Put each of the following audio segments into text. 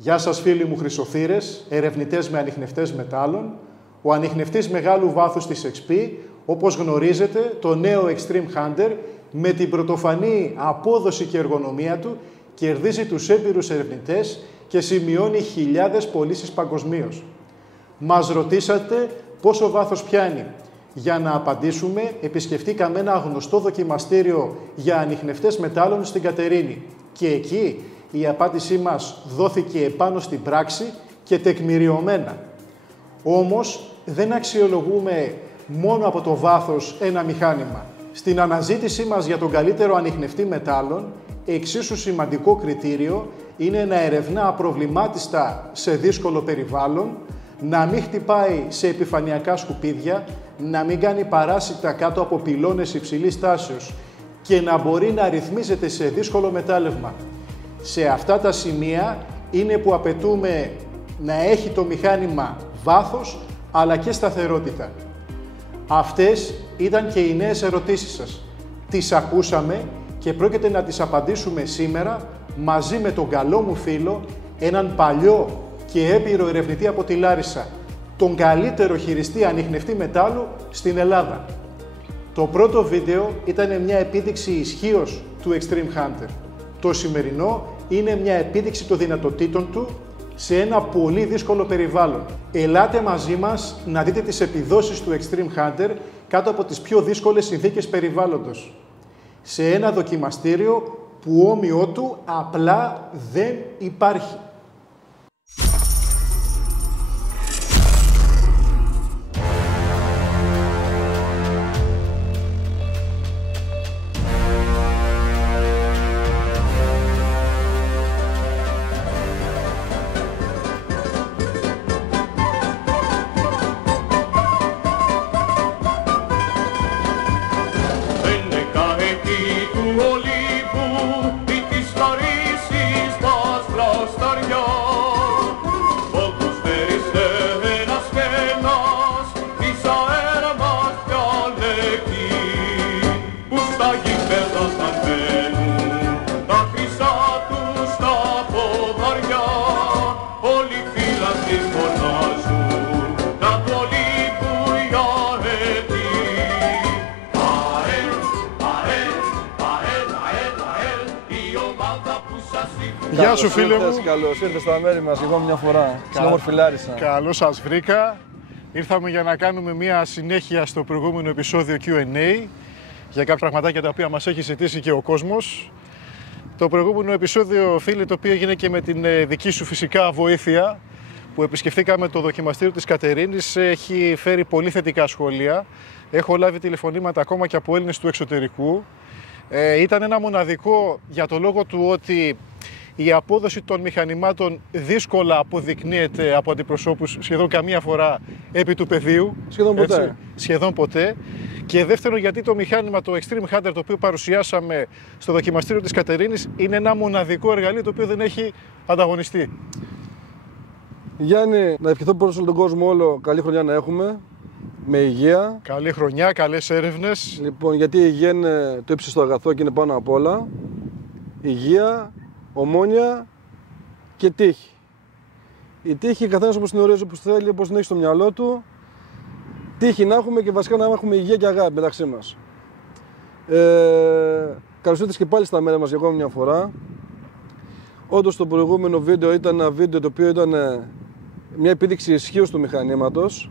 Γεια σας φίλοι μου χρυσοθύρες, ερευνητές με ανιχνευτές μετάλλων. Ο ανιχνευτής μεγάλου βάθους της XP, όπως γνωρίζετε, το νέο Extreme Hunter, με την πρωτοφανή απόδοση και εργονομία του, κερδίζει τους έμπειρους ερευνητές και σημειώνει χιλιάδες πωλήσεις παγκοσμίως. Μας ρωτήσατε πόσο βάθος πιάνει. Για να απαντήσουμε, επισκεφτήκαμε ένα γνωστό δοκιμαστήριο για ανιχνευτές μετάλλων στην Κατερίνη. Και εκεί η απάντησή μας δόθηκε επάνω στην πράξη και τεκμηριωμένα. Όμως, δεν αξιολογούμε μόνο από το βάθος ένα μηχάνημα. Στην αναζήτησή μας για τον καλύτερο ανιχνευτή μετάλλων, εξίσου σημαντικό κριτήριο είναι να ερευνά απροβλημάτιστα σε δύσκολο περιβάλλον, να μην χτυπάει σε επιφανειακά σκουπίδια, να μην κάνει παράσιτα κάτω από πυλώνες υψηλής τάσεως και να μπορεί να ρυθμίζεται σε δύσκολο μετάλλευμα. Σε αυτά τα σημεία είναι που απαιτούμε να έχει το μηχάνημα βάθος αλλά και σταθερότητα. Αυτές ήταν και οι νέες ερωτήσεις σας. Τις ακούσαμε και πρόκειται να τις απαντήσουμε σήμερα μαζί με τον καλό μου φίλο, έναν παλιό και έμπειρο ερευνητή από τη Λάρισα, τον καλύτερο χειριστή ανιχνευτή μετάλλου στην Ελλάδα. Το πρώτο βίντεο ήταν μια επίδειξη ισχύως του Extreme Hunter. Το σημερινό είναι μια επίδειξη των δυνατοτήτων του σε ένα πολύ δύσκολο περιβάλλον. Ελάτε μαζί μας να δείτε τις επιδόσεις του Extreme Hunter κάτω από τις πιο δύσκολες συνθήκες περιβάλλοντος. Σε ένα δοκιμαστήριο που όμοιό του απλά δεν υπάρχει. Γεια σου φίλε μου. Καλώς ήρθες στα μέρη μας εγώ μια φορά, στην όμορφη Λάρισα. Καλώς σας βρήκα. Ήρθαμε για να κάνουμε μια συνέχεια στο προηγούμενο επεισόδιο Q&A για κάποια πραγματάκια τα οποία μας έχει ζητήσει και ο κόσμος. Το προηγούμενο επεισόδιο, φίλε, το οποίο έγινε και με την δική σου φυσικά βοήθεια, που επισκεφθήκαμε το δοκιμαστήριο της Κατερίνης, έχει φέρει πολύ θετικά σχόλια. Έχω λάβει τηλεφωνήματα ακόμα και από Έλληνες του εξωτερικού. Ήταν ένα μοναδικό για το λόγο του ότι η απόδοση των μηχανημάτων δύσκολα αποδεικνύεται από αντιπροσώπους σχεδόν καμία φορά επί του πεδίου. Σχεδόν ποτέ. Έτσι, σχεδόν ποτέ. Και δεύτερον, γιατί το μηχάνημα, το Extreme Hunter, το οποίο παρουσιάσαμε στο δοκιμαστήριο της Κατερίνης, είναι ένα μοναδικό εργαλείο το οποίο δεν έχει ανταγωνιστεί. Γιάννη, να ευχηθώ προς όλο τον κόσμο όλο καλή χρονιά να έχουμε. Με υγεία. Καλή χρονιά, καλές έρευνες. Λοιπόν, γιατί η υγεία είναι το ύψιστο αγαθό και είναι πάνω απ' όλα. Υγεία, ομόνοια και τύχη. Η τύχη, καθένας όπως την ορίζει, όπως θέλει, όπως την έχει στο μυαλό του. Τύχη να έχουμε και βασικά να έχουμε υγεία και αγάπη μεταξύ μας. Καλώς ήρθες και πάλι στα μέρα μας για ακόμα μια φορά. Όντως το προηγούμενο βίντεο ήταν ένα βίντεο το οποίο ήταν μια επίδειξη ισχύως του μηχανήματος.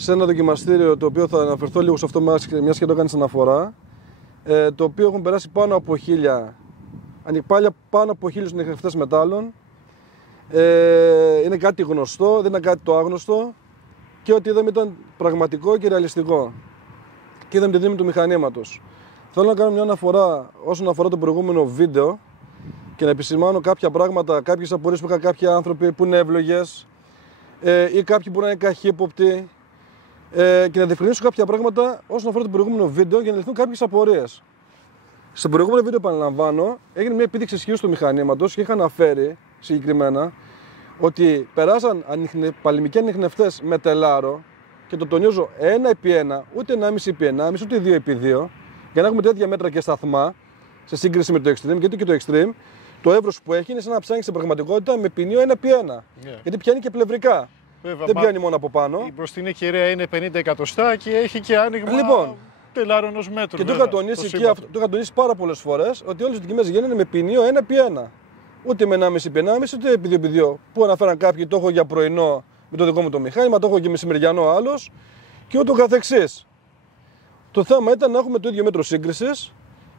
Σε ένα δοκιμαστήριο, το οποίο θα αναφερθώ λίγο σε αυτό, μια και το κάνεις αναφορά, το οποίο έχουν περάσει πάνω από 1000, πάλι πάνω από 1000 ανιχνευτές μετάλλων. Είναι κάτι γνωστό, δεν είναι κάτι το άγνωστο και ό,τι είδαμε ήταν πραγματικό και ρεαλιστικό. Και είδαμε τη δύναμη του μηχανήματος. Θέλω να κάνω μια αναφορά όσον αφορά το προηγούμενο βίντεο και να επισημάνω κάποια πράγματα, κάποιες απορίες που είχαν κάποιοι άνθρωποι που είναι εύλογες ή κάποιοι που να είναι καχύποπτοι. Και να διευκρινίσω κάποια πράγματα όσον αφορά το προηγούμενο βίντεο για να λυθούν κάποιες απορίες. Στο προηγούμενο βίντεο, επαναλαμβάνω, έγινε μια επίδειξη ισχύως του μηχανήματος και είχα αναφέρει συγκεκριμένα ότι περάσαν παλιμικοί ανιχνευτές με τελάρο και το τονίζω 1x1, ούτε 1,5x1,5, ούτε 2x2, για να έχουμε τέτοια μέτρα και σταθμά σε σύγκριση με το Extreme, γιατί και το Extreme Το εύρος που έχει είναι σαν να ψάχνει στην πραγματικότητα με ποινίο 1x1. Γιατί πιάνει και πλευρικά. Βέβαια, δεν πιάνει μόνο από πάνω. Η μπροστινή κεραία είναι 50 εκατοστά και έχει και άνοιγμα τελάρων ως μέτρο. Και το είχα τονίσει πάρα πολλές φορές ότι όλες οι δοκιμές γίνανε με ποινίο 1x1. Ούτε με 1,5x1,5 ούτε επί 2x2. Που αναφέραν κάποιοι, το έχω για πρωινό με το δικό μου το μηχάνημα, το έχω και μεσημεριανό άλλος και ούτω καθεξής. Το θέμα ήταν να έχουμε το ίδιο μέτρο σύγκρισης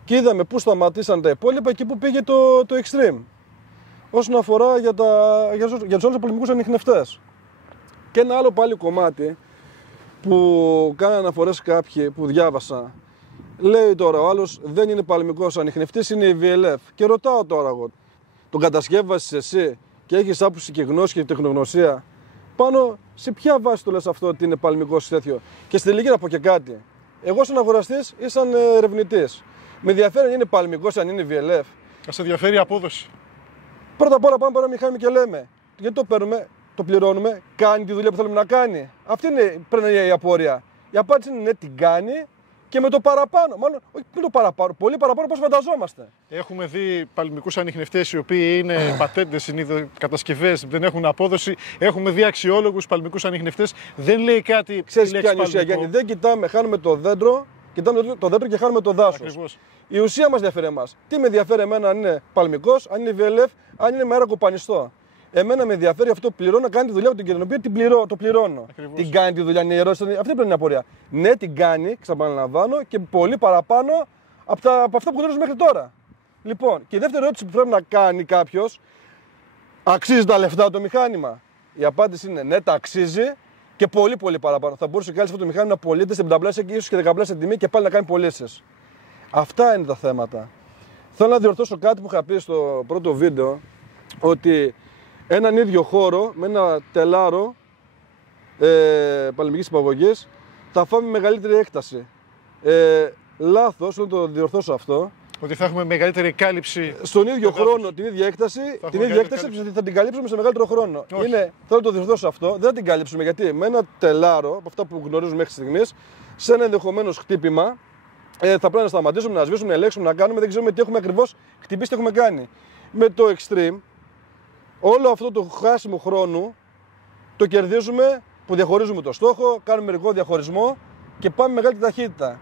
και είδαμε πού σταματήσαν τα υπόλοιπα και πού πήγε το Extreme. Όσον αφορά για τους άλλους πολεμικούς ανιχνευτές. Και ένα άλλο πάλι κομμάτι που κάνανε αναφορές κάποιοι που διάβασα. Λέει τώρα ο άλλος δεν είναι παλαιμικός ανιχνευτής, είναι η VLF. Και ρωτάω τώρα εγώ, τον κατασκεύασες εσύ και έχεις άποψη και γνώση και τεχνογνωσία, πάνω σε ποια βάση το λες αυτό ότι είναι παλαιμικός τέτοιο? Και στη τελική να πω και κάτι. Εγώ σαν αγοραστής ή σαν ερευνητής, με ενδιαφέρει αν είναι παλαιμικός, αν είναι VLF. Θα σε ενδιαφέρει η απόδοση. Πρώτα απ' όλα πάμε παρά μηχάνημα και λέμε, γιατί το παίρνουμε, το πληρώνουμε, κάνει τη δουλειά που θέλουμε να κάνει? Αυτή είναι η απορία. Η απάντηση είναι ναι, την κάνει και με το παραπάνω. Μάλλον, όχι με το παραπάνω, πολύ παραπάνω όπως φανταζόμαστε. Έχουμε δει παλαιμικούς ανιχνευτές οι οποίοι είναι πατέντες, είναι κατασκευές, δεν έχουν απόδοση. Έχουμε δει αξιόλογους παλαιμικούς ανιχνευτές. Δεν λέει κάτι. Ξέρεις ποια είναι η ουσία, Γιάννη? Δεν κοιτάμε, χάνουμε το δέντρο, κοιτάμε το δέντρο και χάνουμε το δάσος. Ακριβώς. Η ουσία μας διαφέρει εμάς. Τι με ενδιαφέρει εμένα αν είναι παλαιμικός, αν είναι VLF, αν είναι με αέρα κοπανιστό? Εμένα με ενδιαφέρει αυτό που πληρώνω να κάνει τη δουλειά την οποία το πληρώνω. Ακριβώς. Την κάνει τη δουλειά, είναι η ερώτηση. Αυτή πρέπει να είναι η απορία. Ναι, την κάνει, ξαναπαναλαμβάνω, και πολύ παραπάνω από αυτά που γνωρίζω μέχρι τώρα. Λοιπόν, και η δεύτερη ερώτηση που πρέπει να κάνει κάποιος, αξίζει τα λεφτά το μηχάνημα? Η απάντηση είναι ναι, τα αξίζει και πολύ παραπάνω. Θα μπορούσε κάλλιστα αυτό το μηχάνημα να πωλείται σε 5πλάσια και ίσως και 10πλάσια τιμή και πάλι να κάνει πωλήσεις. Αυτά είναι τα θέματα. Θέλω να διορθώσω κάτι που είχα πει στο πρώτο βίντεο, ότι έναν ίδιο χώρο με ένα τελάρο παλαιμικής υπαγωγής θα φάμε μεγαλύτερη έκταση. Λάθος, θέλω να το διορθώσω αυτό. Ότι θα έχουμε μεγαλύτερη κάλυψη. Στον ίδιο χρόνο, την ίδια έκταση θα την καλύψουμε σε μεγαλύτερο χρόνο. Θέλω να το διορθώσω αυτό. Δεν θα την καλύψουμε γιατί με ένα τελάρο, από αυτά που γνωρίζουμε μέχρι στιγμής, σε ένα ενδεχομένως χτύπημα, θα πρέπει να σταματήσουμε, να σβήσουμε, να ελέγξουμε, να κάνουμε. Δεν ξέρουμε τι έχουμε ακριβώς χτυπήσει, τι έχουμε κάνει. Με το Extreme, όλο αυτό το χάσιμο χρόνου το κερδίζουμε που διαχωρίζουμε το στόχο, κάνουμε μερικό διαχωρισμό και πάμε μεγάλη ταχύτητα.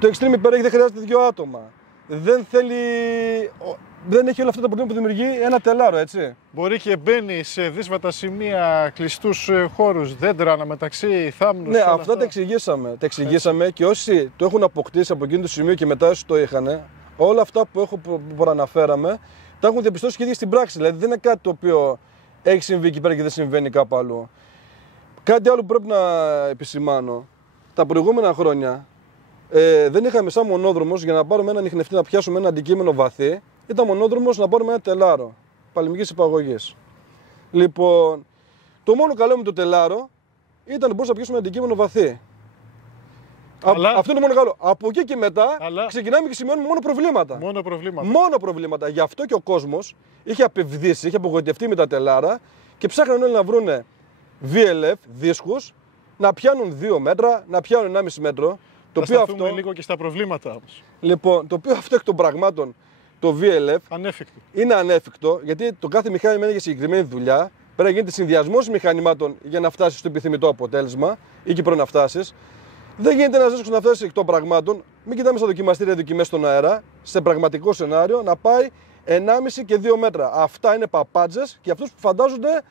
Το Extreme υπερέχει, δεν χρειάζεται 2 άτομα. Δεν έχει όλα αυτά τα προβλήματα που δημιουργεί ένα τελάρο, έτσι. Μπορεί και μπαίνει σε δύσβατα σημεία, κλειστούς χώρους, δέντρα αναμεταξύ, θάμνους. Ναι, αυτά τα εξηγήσαμε. Τα εξηγήσαμε και όσοι το έχουν αποκτήσει από εκείνο το σημείο και μετά όσοι το είχαν, όλα αυτά που προαναφέραμε, τα έχουν διαπιστώσει και ήδη στην πράξη. Δηλαδή δεν είναι κάτι το οποίο έχει συμβεί εκεί πέρα και δεν συμβαίνει κάπου αλλού. Κάτι άλλο που πρέπει να επισημάνω. Τα προηγούμενα χρόνια δεν είχαμε σαν μονόδρομος για να πάρουμε ένα ανιχνευτή να πιάσουμε ένα αντικείμενο βαθύ. Ήταν μονόδρομος να πάρουμε ένα τελάρο παλαιμικής υπαγωγής. Λοιπόν, το μόνο καλό με το τελάρο ήταν ότι μπορούσαμε να πιάσουμε ένα αντικείμενο βαθύ. Αυτό είναι μόνο καλό. Από εκεί και μετά ξεκινάμε και σημειώνουμε μόνο προβλήματα. Μόνο προβλήματα. Γι' αυτό και ο κόσμος είχε απευδίσει, είχε απογοητευτεί με τα τελάρα και ψάχναν όλοι να βρούνε VLF, δίσκους, να πιάνουν 2 μέτρα, να πιάνουν 1,5 μέτρο. Θα σταθούμε λίγο και στα προβλήματα όμως. Λοιπόν, το οποίο αυτό εκ των πραγμάτων, το VLF, είναι ανέφικτο, γιατί το κάθε μηχάνημα είναι για συγκεκριμένη δουλειά. Πρέπει να γίνεται συνδυασμός μηχανημάτων για να φτάσει στο επιθυμητό αποτέλεσμα ή και πριν να φτάσει. Δεν γίνεται ένας δίσκος να φτάσει εκ των πραγμάτων. Μην κοιτάμε στα δοκιμαστήρια δοκιμές στον αέρα, σε πραγματικό σενάριο, να πάει 1,5 και 2 μέτρα. Αυτά είναι παπάντζες και αυτούς που φαντάζονται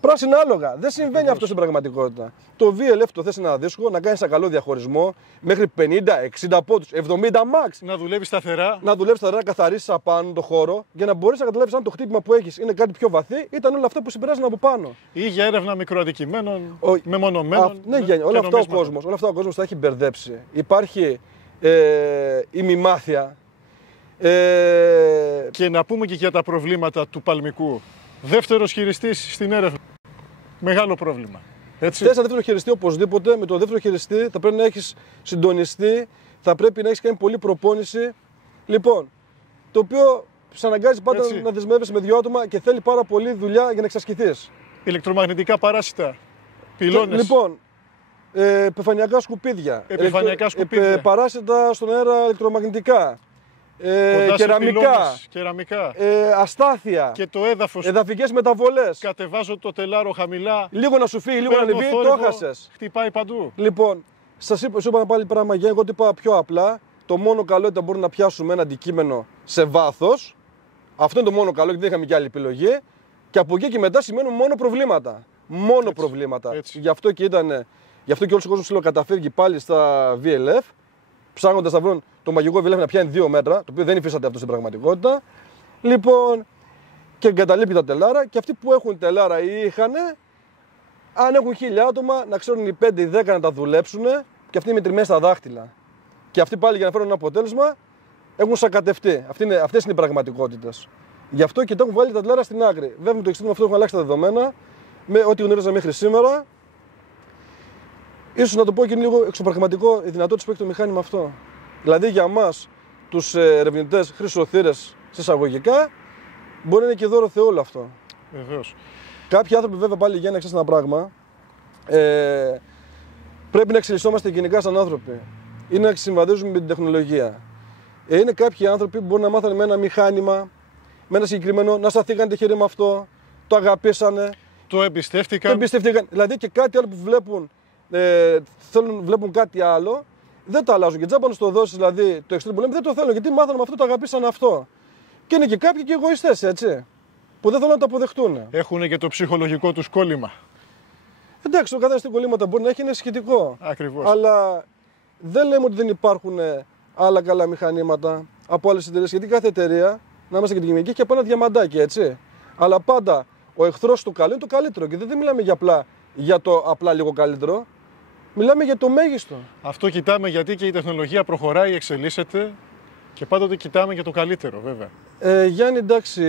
πράσινα άλογα. Δεν συμβαίνει αυτό στην πραγματικότητα. Το VLF το θες ένα δίσκο να κάνει ένα καλό διαχωρισμό μέχρι 50-60 πόντους, 70 max. Να δουλεύει σταθερά. Να δουλεύει σταθερά, να καθαρίσει απάνω το χώρο για να μπορέσει να καταλάβει αν το χτύπημα που έχει είναι κάτι πιο βαθύ, ήταν όλα αυτά που συμπεράσαν από πάνω. Ή για έρευνα μικροαντικειμένων, μεμονωμένων. Ναι, Γιάννη, όλα αυτά ο κόσμος τα έχει μπερδέψει. Υπάρχει ημιμάθεια. Και να πούμε και για τα προβλήματα του παλμικού. Δεύτερος χειριστής στην έρευνα. Μεγάλο πρόβλημα. Θες ένα δεύτερο χειριστή οπωσδήποτε. Με το δεύτερο χειριστή θα πρέπει να έχεις συντονιστεί, θα πρέπει να έχεις κάνει πολλή προπόνηση. Λοιπόν, το οποίο σε αναγκάζει πάντα να δεσμεύεσαι με 2 άτομα και θέλει πάρα πολλή δουλειά για να εξασκηθείς. Ηλεκτρομαγνητικά παράσιτα, πυλώνες. Λοιπόν, επιφανειακά σκουπίδια. Παράσιτα στον αέρα ηλεκτρομαγνητικά. κεραμικά, αστάθεια, και το έδαφος, εδαφικές μεταβολές. Κατεβάζω το τελάρο χαμηλά. Λίγο να σου φύγει, λίγο να ανεβεί, το έχασες. Χτυπάει παντού. Λοιπόν, σου είπα πάλι πράγμα για εγώ το είπα πιο απλά. Το μόνο καλό είναι ότι μπορούμε να πιάσουμε ένα αντικείμενο σε βάθος. Αυτό είναι το μόνο καλό, γιατί δεν είχαμε και άλλη επιλογή. Και από εκεί και μετά σημαίνουν μόνο προβλήματα. Μόνο προβλήματα. Γι' αυτό και όλος ο κόσμος καταφεύγει πάλι στα VLF, ψάχνοντας να βρουν το μαγικό VLF να πιάνει 2 μέτρα, το οποίο δεν υφίσταται αυτό στην πραγματικότητα. Λοιπόν, και εγκαταλείπει τα τελάρα. Και αυτοί που έχουν τελάρα ή είχαν, αν έχουν 1000 άτομα, να ξέρουν οι 5 ή 10 να τα δουλέψουν, και αυτοί είναι μετρημένοι στα δάχτυλα. Και αυτοί πάλι για να φέρουν ένα αποτέλεσμα έχουν σακατευτεί. Αυτές είναι οι πραγματικότητες. Γι' αυτό και τα έχουν βάλει τα τελάρα στην άκρη. Βέβαια, με το εξτρέμιο αυτό έχουν αλλάξει τα δεδομένα, με ό,τι γνωρίζαμε μέχρι σήμερα. Ίσως να το πω και είναι λίγο εξωπραγματικό η δυνατότητα που έχει το μηχάνημα αυτό. Δηλαδή για εμάς, τους ερευνητές χρυσοθύρες εισαγωγικά, μπορεί να είναι και δώρο Θεού όλο αυτό. Βεβαίως. Κάποιοι άνθρωποι, βέβαια, πάλι για να ξέρεις ένα πράγμα, πρέπει να εξελισσόμαστε γενικά σαν άνθρωποι ή να συμβαδίζουμε με την τεχνολογία. Είναι κάποιοι άνθρωποι που μπορεί να μάθανε με ένα μηχάνημα, με ένα συγκεκριμένο, να σταθήκαν τυχεροί με αυτό, το αγαπήσανε. Το εμπιστεύτηκαν. Δηλαδή και κάτι άλλο που βλέπουν, βλέπουν κάτι άλλο, δεν το αλλάζουν. Και τζάμπα να το δώσει, δηλαδή το εξτρέμιο πολέμου, δεν το θέλουν. Γιατί μάθανε με αυτό, το αγαπήσανε αυτό. Και είναι και κάποιοι και εγωιστές, έτσι. Που δεν θέλουν να το αποδεχτούν. Έχουν και το ψυχολογικό τους κόλλημα. Εντάξει, το καθένα τι κολλήματα μπορεί να έχει, είναι σχετικό. Ακριβώς. Αλλά δεν λέμε ότι δεν υπάρχουν άλλα καλά μηχανήματα από άλλες εταιρείες. Γιατί κάθε εταιρεία, να είμαστε και την γυμνική, έχει από ένα διαμαντάκι, έτσι. Αλλά πάντα ο εχθρός του καλού είναι το καλύτερο. Και δεν μιλάμε για το απλά λίγο καλύτερο. Μιλάμε για το μέγιστο. Αυτό κοιτάμε γιατί και η τεχνολογία προχωράει, εξελίσσεται και πάντοτε κοιτάμε για το καλύτερο, βέβαια. Γιάννη, εντάξει,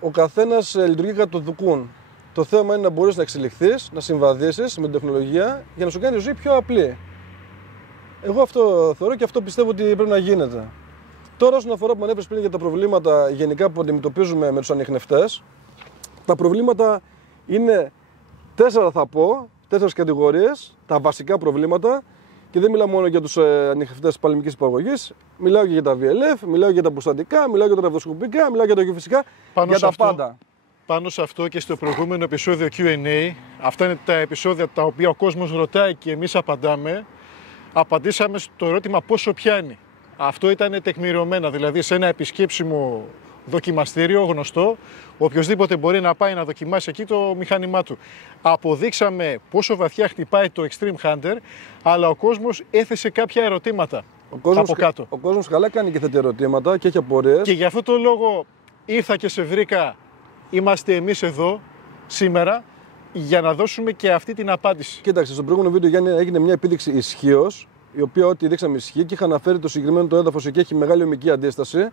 ο καθένας λειτουργεί κατά το δουκούν. Το θέμα είναι να μπορείς να εξελιχθείς, να συμβαδίσεις με την τεχνολογία για να σου κάνει τη ζωή πιο απλή. Εγώ αυτό θεωρώ και αυτό πιστεύω ότι πρέπει να γίνεται. Τώρα, όσον αφορά που με ανέφερες πριν για τα προβλήματα γενικά που αντιμετωπίζουμε με τους ανιχνευτές, τα προβλήματα είναι 4, θα πω, 4 κατηγορίες, τα βασικά προβλήματα. Και δεν μιλάω μόνο για τους ανιχνευτές παλαιμικής υπαγωγής, μιλάω και για τα VLF, μιλάω για τα αποστατικά, μιλάω για τα ρευδοσκοπικά, μιλάω για τα γεωφυσικά, για τα πάντα. Πάνω σε αυτό και στο προηγούμενο επεισόδιο Q&A, αυτά είναι τα επεισόδια τα οποία ο κόσμος ρωτάει και εμείς απαντάμε. Απαντήσαμε στο ερώτημα πόσο πιάνει. Αυτό ήταν τεκμηριωμένα, δηλαδή σε ένα επισκέψιμο δοκιμαστήριο γνωστό, οποιοσδήποτε μπορεί να πάει να δοκιμάσει εκεί το μηχάνημά του. Αποδείξαμε πόσο βαθιά χτυπάει το Extreme Hunter, αλλά ο κόσμος έθεσε κάποια ερωτήματα από κάτω. Ο κόσμος καλά κάνει και θέτει ερωτήματα και έχει απορίες. Και γι' αυτό το λόγο ήρθα και σε βρήκα, είμαστε εμείς εδώ σήμερα, για να δώσουμε και αυτή την απάντηση. Κοίταξε, στο προηγούμενο βίντεο, Γιάννη, έγινε μια επίδειξη ισχύως, η οποία ό,τι δείξαμε ισχύει και είχα αναφέρει το συγκεκριμένο το έδαφος εκεί έχει μεγάλη ομική αντίσταση.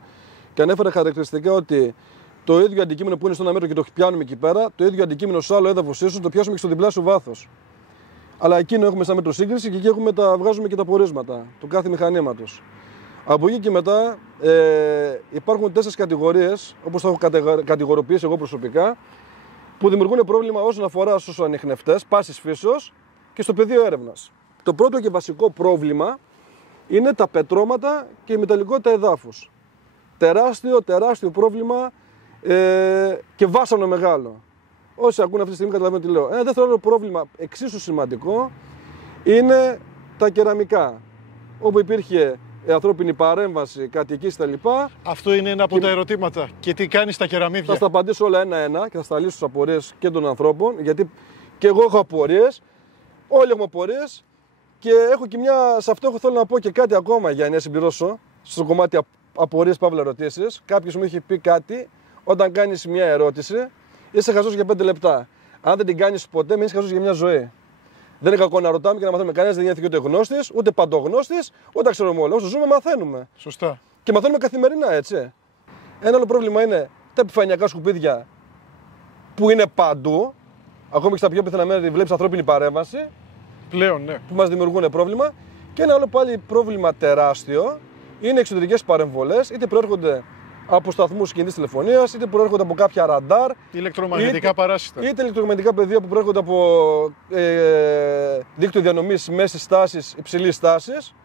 Και ανέφερε χαρακτηριστικά ότι το ίδιο αντικείμενο που είναι στο ένα μέτρο και το πιάνουμε εκεί πέρα, το ίδιο αντικείμενο σε άλλο έδαφος ίσως το πιάσουμε και στο διπλάσιο βάθος. Αλλά εκείνο έχουμε σαν μέτρο σύγκριση και εκεί βγάζουμε και τα πορίσματα του κάθε μηχανήματος. Από εκεί και μετά υπάρχουν 4 κατηγορίες, όπως τα έχω κατηγοροποιήσει εγώ προσωπικά, που δημιουργούν πρόβλημα όσον αφορά στους ανιχνευτές, πάσης φύσεως και στο πεδίο έρευνας. Το πρώτο και βασικό πρόβλημα είναι τα πετρώματα και η μεταλλικότητα εδάφους. Τεράστιο πρόβλημα και βάσανο μεγάλο. Όσοι ακούνε αυτή τη στιγμή καταλαβαίνουν τι λέω. Ένα δεύτερο πρόβλημα εξίσου σημαντικό είναι τα κεραμικά. Όπου υπήρχε ανθρώπινη παρέμβαση, κατοικίες κτλ. Αυτό είναι ένα από τα ερωτήματα. Και τι κάνει στα κεραμίδια. Θα στα απαντήσω όλα ένα-ένα και θα στα λύσω τις απορίες και των ανθρώπων. Γιατί και εγώ έχω απορίες. Όλοι έχουμε απορίες. Και έχω και σε αυτό θέλω να πω και κάτι ακόμα για να συμπληρώσω στο κομμάτι απορίες παύλα ερωτήσεις. Κάποιος μου έχει πει κάτι, όταν κάνεις μια ερώτηση, είσαι χαζός για 5 λεπτά. Αν δεν την κάνεις ποτέ, μείνεις χαζός για μια ζωή. Δεν είναι κακό να ρωτάμε και να μαθαίνουμε. Κανένας δεν είναι ούτε γνώστης, ούτε παντογνώστης, ούτε ξέρουμε όλα. Όσο ζούμε, μαθαίνουμε. Σωστά. Και μαθαίνουμε καθημερινά, έτσι. Ένα άλλο πρόβλημα είναι τα επιφανειακά σκουπίδια που είναι παντού. Ακόμη και στα πιο πιθανά μέρη βλέπεις ανθρώπινη παρέμβαση. Πλέον, ναι. Που μας δημιουργούν πρόβλημα. Και ένα άλλο πάλι πρόβλημα τεράστιο είναι εξωτερικές παρεμβολές, είτε προέρχονται από σταθμούς κινητής τηλεφωνίας, είτε προέρχονται από κάποια ραντάρ, ηλεκτρομαγνητικά παράσιτα. Είτε ηλεκτρομαγνητικά πεδία που προέρχονται από δίκτυο διανομής μέσης τάσης, υψηλής τάσης.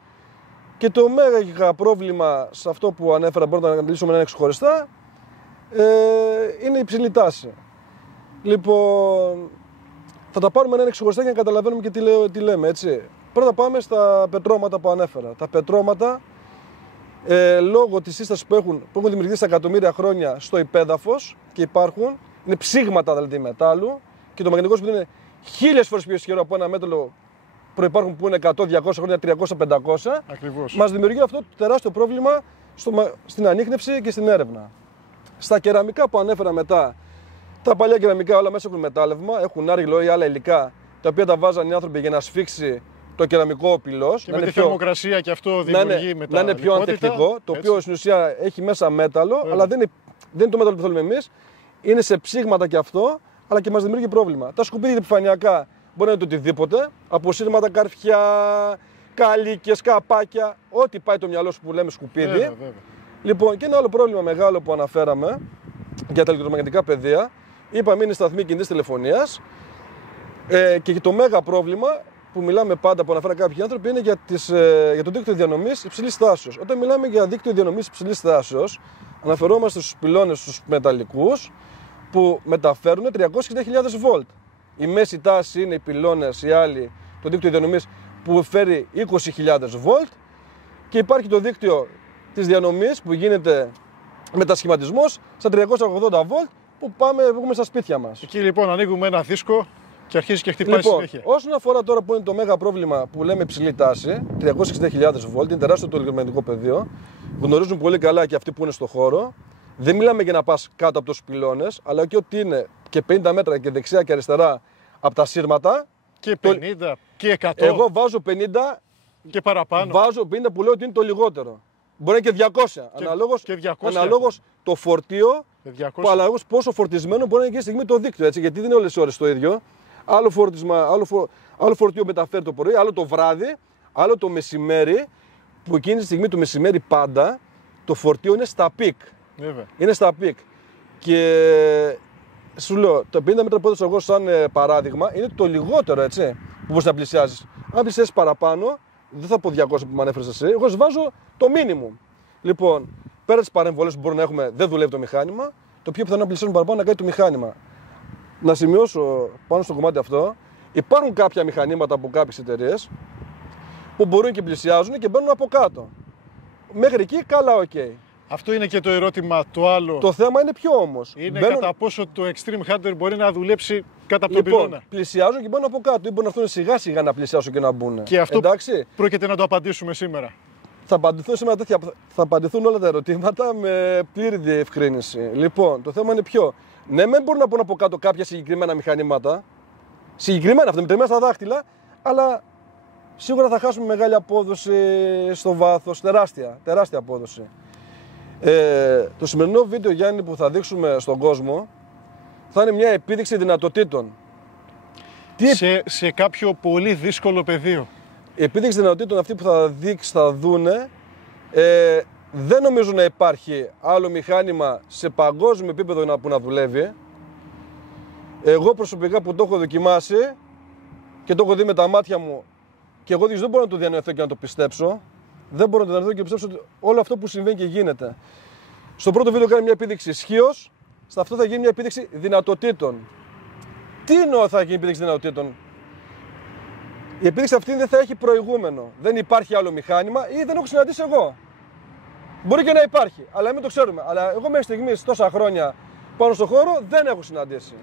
Και το μέγα πρόβλημα σε αυτό που ανέφερα, μπορούμε να μιλήσουμε ένα ξεχωριστά, είναι η υψηλή τάση. Λοιπόν, θα τα πάρουμε ένα ξεχωριστά για να καταλαβαίνουμε και τι λέμε, έτσι. Πρώτα πάμε στα πετρώματα που ανέφερα. Τα πετρώματα, λόγω της σύστασης που έχουν δημιουργηθεί στα εκατομμύρια χρόνια στο υπέδαφος και υπάρχουν, είναι ψήγματα δηλαδή μετάλλου και το μαγνητικό σπίτι είναι 1000 φορές πιο ισχυρό από ένα μέταλλο προϋπάρχουν που είναι 100, 200 χρόνια, 300, 500. Ακριβώς. Μας δημιουργεί αυτό το τεράστιο πρόβλημα στην ανίχνευση και στην έρευνα. Στα κεραμικά που ανέφερα μετά, τα παλιά κεραμικά όλα μέσα έχουν μετάλλευμα, έχουν άργυλο ή άλλα υλικά, τα οποία τα βάζαν οι άνθρωποι για να σφίξει το κεραμικό πυλός. Και με τη θερμοκρασία και αυτό δημιουργεί να είναι πιο ανθεκτικό, το οποίο στην ουσία έχει μέσα μέταλλο, αλλά δεν είναι το μέταλλο που θέλουμε εμείς. Είναι σε ψήγματα και αυτό, αλλά και μας δημιουργεί πρόβλημα. Τα σκουπίδια επιφανειακά μπορεί να είναι το οτιδήποτε, αποσύρματα, καρφιά, καλίκες, καπάκια, ό,τι πάει το μυαλό σου που λέμε σκουπίδι. Βέβαια. Λοιπόν, και ένα άλλο πρόβλημα μεγάλο που αναφέραμε για τα ηλεκτρομαγνητικά πεδία, είπαμε είναι σταθμοί κινητής τηλεφωνίας. Και το μέγα πρόβλημα που μιλάμε πάντα, που αναφέραν κάποιοι άνθρωποι, είναι για το δίκτυο διανομής υψηλής τάσεως. Όταν μιλάμε για δίκτυο διανομής υψηλής τάσεως, αναφερόμαστε στους πυλώνες, στους μεταλλικούς, που μεταφέρουν 360.000 βολτ. Η μέση τάση είναι οι πυλώνες, οι άλλοι, το δίκτυο διανομής που φέρει 20.000 βολτ. Και υπάρχει το δίκτυο της διανομής που γίνεται μετασχηματισμός στα 380 βολτ που βγούμε στα σπίτια μας. Εκεί λοιπόν ανοίγουμε ένα δίσκο και αρχίζει και χτυπάει συνέχεια. Όσον αφορά τώρα που είναι το μέγα πρόβλημα που λέμε υψηλή τάση, 360.000 βολτ, είναι τεράστιο το ηλεκτρομαγνητικό πεδίο. Γνωρίζουν πολύ καλά και αυτοί που είναι στο χώρο. Δεν μιλάμε για να πας κάτω από τους πυλώνες, αλλά και ότι είναι και 50 μέτρα και δεξιά και αριστερά από τα σύρματα. Και 50 και 100. Εγώ βάζω 50 και παραπάνω. Βάζω 50 που λέω ότι είναι το λιγότερο. Μπορεί να είναι και 200. Αναλόγως το φορτίο, που αναλόγως πόσο φορτισμένο μπορεί να είναι και στιγμή το δίκτυο. Έτσι, γιατί δεν είναι όλες τις ώρες το ίδιο. Άλλο φορτίο μεταφέρει το πρωί, άλλο το βράδυ, άλλο το μεσημέρι. Που εκείνη τη στιγμή το μεσημέρι πάντα το φορτίο είναι στα πικ. Είναι στα πικ. Και σου λέω, το 50 μέτρα που έδωσα εγώ σαν παράδειγμα είναι το λιγότερο, έτσι, που μπορείς να πλησιάζεις. Αν πλησιάσεις παραπάνω, δεν θα πω 200 που με ανέφερες εσύ, εγώ σας βάζω το minimum. Λοιπόν, πέρα τις παρεμβολές που μπορούμε να έχουμε, δεν δουλεύει το μηχάνημα, το πιο πιθανό να πλησιάζουν παραπάνω να κάνει το μηχάνημα. Να σημειώσω πάνω στο κομμάτι αυτό, υπάρχουν κάποια μηχανήματα από κάποιες εταιρείες που μπορούν και πλησιάζουν και μπαίνουν από κάτω. Μέχρι εκεί, καλά, οκ. Αυτό είναι και το ερώτημα το άλλο. Το θέμα είναι ποιο όμως. Είναι κατά πόσο το Extreme Hunter μπορεί να δουλέψει κάτω από τον πυλώνα. Πλησιάζουν και μπαίνουν από κάτω. Ή μπορεί να έρθουν σιγά σιγά να πλησιάσουν και να μπουν. Και αυτό πρόκειται να το απαντήσουμε σήμερα. Θα απαντηθούν σήμερα θα απαντηθούν όλα τα ερωτήματα με πλήρη διευκρίνηση. Λοιπόν, το θέμα είναι ποιο. Ναι, δεν μπορούν να μπουν από κάτω κάποια συγκεκριμένα μηχανήματα. Συγκεκριμένα, αυτά μετρημένα στα δάχτυλα, αλλά σίγουρα θα χάσουμε μεγάλη απόδοση στο βάθος. Τεράστια απόδοση. Το σημερινό βίντεο, Γιάννη, που θα δείξουμε στον κόσμο θα είναι μια επίδειξη δυνατοτήτων. Σε κάποιο πολύ δύσκολο πεδίο. Η επίδειξη δυνατοτήτων αυτή που θα δούνε, δεν νομίζω να υπάρχει άλλο μηχάνημα σε παγκόσμιο επίπεδο που να δουλεύει. Εγώ προσωπικά που το έχω δοκιμάσει και το έχω δει με τα μάτια μου και εγώ δεν μπορώ να το διανοηθώ και να το πιστέψω. Δεν μπορώ να το διανοηθώ και να πιστέψω όλο αυτό που συμβαίνει και γίνεται. Στο πρώτο βίντεο κάνει μια επίδειξη ισχύως, σε αυτό θα γίνει μια επίδειξη δυνατοτήτων. Τι εννοώ θα γίνει επίδειξη δυνατοτήτων? Η επίδειξη αυτή δεν θα έχει προηγούμενο. Δεν υπάρχει άλλο μηχάνημα ή δεν έχω συναντήσει εγώ. Μπορεί και να υπάρχει, αλλά μην το ξέρουμε. Αλλά εγώ μέχρι στιγμής, τόσα χρόνια πάνω στον χώρο, δεν έχω συναντήσει.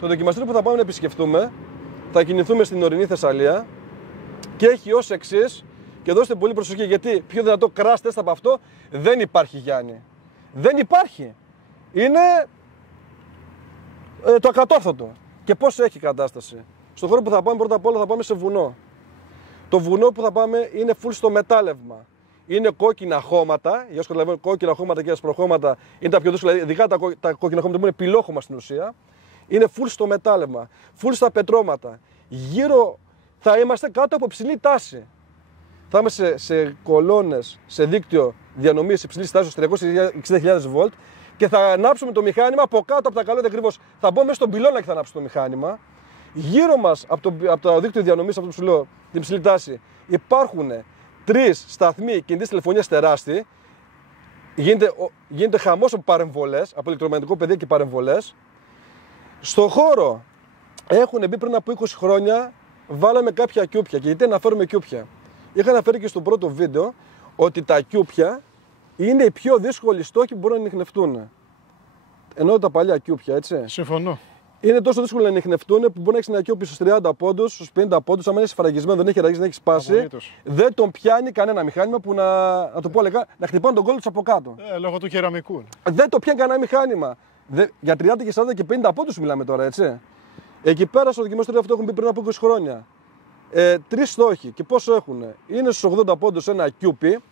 Το δοκιμαστήριο που θα πάμε να επισκεφτούμε, θα κινηθούμε στην ορεινή Θεσσαλία και έχει ως εξής, και δώστε πολύ προσοχή γιατί πιο δυνατό crash test από αυτό δεν υπάρχει, Γιάννη. Δεν υπάρχει. Είναι το ακατόρθωτο. Και πώς έχει κατάσταση? Στον χώρο που θα πάμε, πρώτα απ' όλα θα πάμε σε βουνό. Το βουνό που θα πάμε είναι full στο μετάλλευμα. Είναι κόκκινα χώματα, για όσοι καταλαβαίνουν, κόκκινα χώματα και ασπροχώματα είναι τα πιο δύσκολα, ειδικά τα κόκκινα χώματα που είναι πυλόχωμα στην ουσία. Είναι full στο μετάλλευμα, full στα πετρώματα. Γύρω θα είμαστε κάτω από ψηλή τάση. Θα είμαστε σε κολόνες, σε δίκτυο διανομής υψηλής τάσης 360.000 βολτ και θα ανάψουμε το μηχάνημα από κάτω από τα καλώδια ακριβώς. Θα μπω μέσα στον πυλώνα και θα ανάψω το μηχάνημα. Γύρω μας από το δίκτυο διανομής, αυτό που σου λέω, την υψηλή τάση, υπάρχουν 3 σταθμοί κινητής τηλεφωνίας τεράστιοι. Γίνεται χαμός από παρεμβολές, από ηλεκτρομαγνητικό πεδίο και παρεμβολές. Στο χώρο έχουν μπει πριν από 20 χρόνια, βάλαμε κάποια κιούπια. Και γιατί αναφέρουμε κιούπια? Είχα αναφέρει και στο πρώτο βίντεο ότι τα κιούπια είναι οι πιο δύσκολοι στόχοι που μπορούν να ανιχνευτούν. Ενώ τα παλιά κιούπια, έτσι. Συμφωνώ. Είναι τόσο δύσκολο να ανιχνευτούν που μπορεί να έχει ένα κιούπι στους 30 πόντους, στους 50 πόντους. Αν είναι σφραγισμένο, δεν έχει ραγίσει, δεν έχει σπάσει. Απολύτως. Δεν τον πιάνει κανένα μηχάνημα που να το πω λέγα, να χτυπάνε τον κόλλο του από κάτω. Λόγω του κεραμικού. Δεν το πιάνει κανένα μηχάνημα. Για 30 και 40 και 50 πόντους μιλάμε τώρα, έτσι. Εκεί πέρα στο δοκιμαστήριο αυτό έχουν μπει πριν από 20 χρόνια. 3 στόχοι. Και πόσο έχουν? Είναι στους 80 πόντους ένα κιούπι.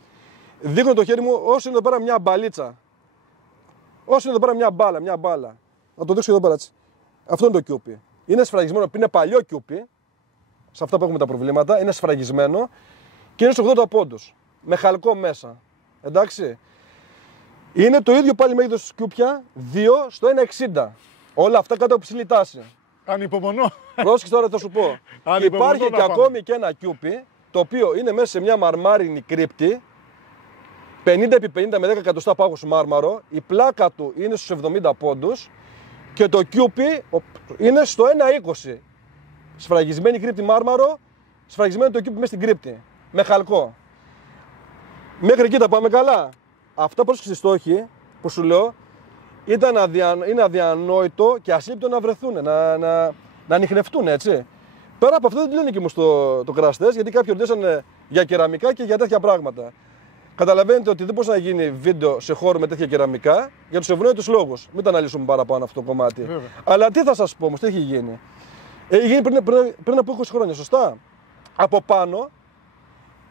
Δείχνω το χέρι μου όσο είναι εδώ πέρα μια μπαλίτσα. Όσο είναι εδώ πέρα μια μπάλα. Να το δείξω εδώ πέρα έτσι. Αυτό είναι το κιούπι. Είναι σφραγισμένο, είναι παλιό κιούπι. Σε αυτά που έχουμε τα προβλήματα. Είναι σφραγισμένο και είναι στους 80 πόντους. Με χαλκό μέσα. Εντάξει. Είναι το ίδιο πάλι μέγεθος κιούπια, 2 στο 1,60. Όλα αυτά κάτω από ψηλή τάση. Ανυπομονώ. Πρόσεξε τώρα, θα σου πω. Υπάρχει και ακόμη και ένα κιούπι, το οποίο είναι μέσα σε μια μαρμάρινη κρύπτη, 50x50 με 10 εκατοστά πάγος μάρμαρο. Η πλάκα του είναι στους 70 πόντους και το κιούπι είναι στο 1,20. Σφραγισμένη κρύπτη μάρμαρο, σφραγισμένο το κιούπι μέσα στην κρύπτη. Με χαλκό. Μέχρι εκεί τα πάμε καλά. Αυτά πρόσεξε στόχοι που σου λέω είναι αδιανόητο και ασύλληπτο να βρεθούν, να ανιχνευτούν, έτσι. Πέρα από αυτό δεν λένε και όμως το crash test, γιατί κάποιοι ρωτήσανε για κεραμικά και για τέτοια πράγματα. Καταλαβαίνετε ότι δεν μπορεί να γίνει βίντεο σε χώρο με τέτοια κεραμικά για τους ευνόητους λόγους. Μην τα αναλύσουμε παραπάνω αυτό το κομμάτι. Βέβαια. Αλλά τι θα σας πω όμως, τι έχει γίνει? Έχει γίνει πριν από 20 χρόνια, σωστά. Από πάνω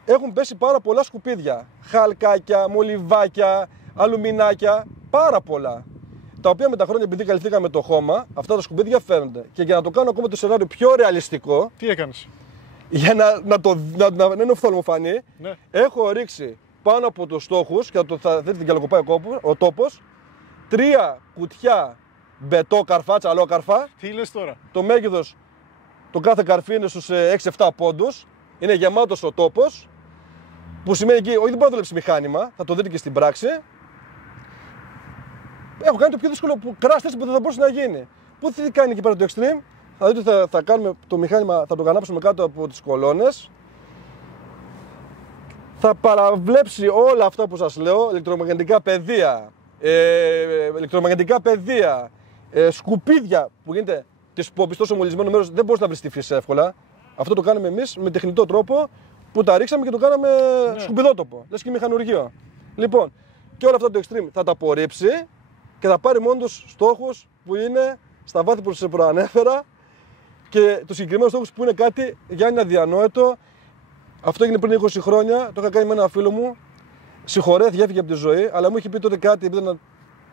έχουν πέσει πάρα πολλά σκουπίδια. Χαλκάκια, μολυβάκια, αλουμινάκια, πάρα πολλά. Τα οποία με τα χρόνια, επειδή καλυφθήκαμε το χώμα, αυτά τα σκουπίδια φαίνονται. Και για να το κάνω ακόμα το σενάριο πιο ρεαλιστικό, Τι έκανες? για να είναι οφθαλμοφανή, Ναι. έχω ρίξει πάνω από τους στόχους και θα δείτε την καλοκοπάει ο τόπος, 3 κουτιά μπετό καρφά, τσαλόκαρφα. Τι λες τώρα? Το μέγεθος, το κάθε καρφί είναι στους 6-7 πόντους. Είναι γεμάτος ο τόπος. Που σημαίνει εκεί, όχι δεν μπορεί να δουλέψει μηχάνημα, θα το δείτε και στην πράξη. Έχω κάνει το πιο δύσκολο crash test που δεν θα μπορούσε να γίνει. Πού θα κάνει εκεί πέρα το extreme? Θα δείτε ότι θα κάνουμε το μηχάνημα, θα το κανάψουμε κάτω από τις κολόνες. Θα παραβλέψει όλα αυτά που σας λέω, ηλεκτρομαγνητικά πεδία, σκουπίδια που γίνεται της πόπης, τόσο μολυσμένο μέρος δεν μπορείς να βρεις τη φύση εύκολα. Αυτό το κάνουμε εμείς με τεχνητό τρόπο που τα ρίξαμε και το κάναμε σκουπιδότοπο, λες και μηχανουργείο. Λοιπόν, και όλα αυτά το extreme θα τα απορρίψει και θα πάρει μόνο τους στόχους που είναι στα βάθη που σας προανέφερα και τους συγκεκριμένους στόχους που είναι κάτι για ένα αδιανόητο. Αυτό έγινε πριν 20 χρόνια, το είχα κάνει με ένα φίλο μου. Συγχωρέθηκε, έφυγε από τη ζωή, αλλά μου είχε πει τότε κάτι, επειδή ήταν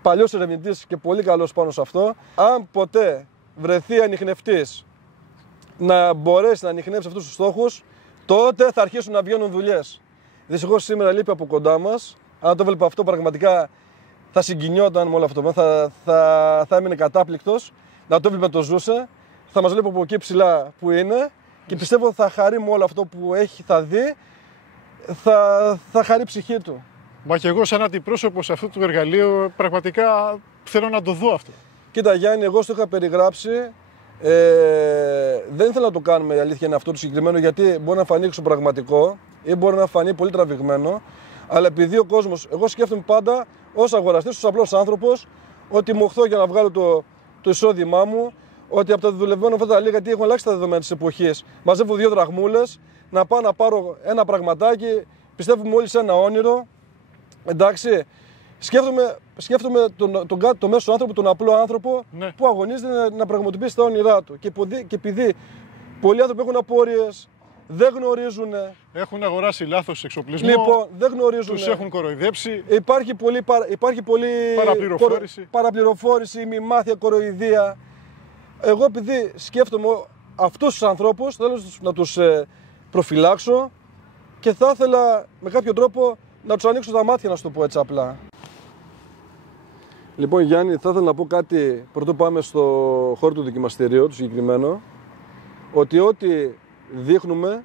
παλιός ερευνητής και πολύ καλός πάνω σε αυτό. Αν ποτέ βρεθεί ανιχνευτής να μπορέσει να ανιχνεύσει αυτούς τους στόχους, τότε θα αρχίσουν να βγαίνουν δουλειές. Δυστυχώς σήμερα λείπει από κοντά μας. Αν το έβλεπα αυτό, πραγματικά θα συγκινιόταν με όλο αυτό. Θα έμεινε κατάπληκτος. Να το έβλεπε, το ζούσε. Θα μας βλέπει από εκεί ψηλά που είναι. Και πιστεύω θα χαρεί με όλο αυτό που θα δει. Θα χαρεί η ψυχή του. Μα και εγώ σαν αντιπρόσωπος αυτού του εργαλείου πραγματικά θέλω να το δω αυτό. Κοίτα Γιάννη, εγώ στο είχα περιγράψει. Δεν ήθελα να το κάνουμε, η αλήθεια είναι αυτό το συγκεκριμένο, γιατί μπορεί να φανεί εξωπραγματικό ή μπορεί να φανεί πολύ τραβηγμένο. Αλλά επειδή ο κόσμος, εγώ σκέφτομαι πάντα ως αγοραστής, ως απλός άνθρωπος, ότι μοχθώ για να βγάλω το εισόδημά μου, ότι από τα δουλευμένο αυτά τα λίγα, γιατί έχουν αλλάξει τα δεδομένα της εποχής, μαζεύω 2 δραχμούλες, να πάω να πάρω ένα πραγματάκι, πιστεύουμε όλοι σε ένα όνειρο. Εντάξει. Σκέφτομαι τον μέσο άνθρωπο, τον απλό άνθρωπο, ναι, που αγωνίζεται να πραγματοποιήσει τα όνειρά του. Και επειδή πολλοί άνθρωποι έχουν απορίες, δεν γνωρίζουν. Έχουν αγοράσει λάθος εξοπλισμό. Λοιπόν, δεν γνωρίζουν. Τους έχουν κοροϊδέψει. Υπάρχει πολύ παραπληροφόρηση, μημάθεια, κοροϊδία. Εγώ επειδή σκέφτομαι αυτούς τους ανθρώπους, θέλω να τους προφυλάξω και θα ήθελα με κάποιο τρόπο να τους ανοίξω τα μάτια, να σου το πω έτσι απλά. Λοιπόν Γιάννη, θα ήθελα να πω κάτι πρωτού πάμε στο χώρο του δοκιμαστηρίου, το συγκεκριμένο, ότι ό,τι δείχνουμε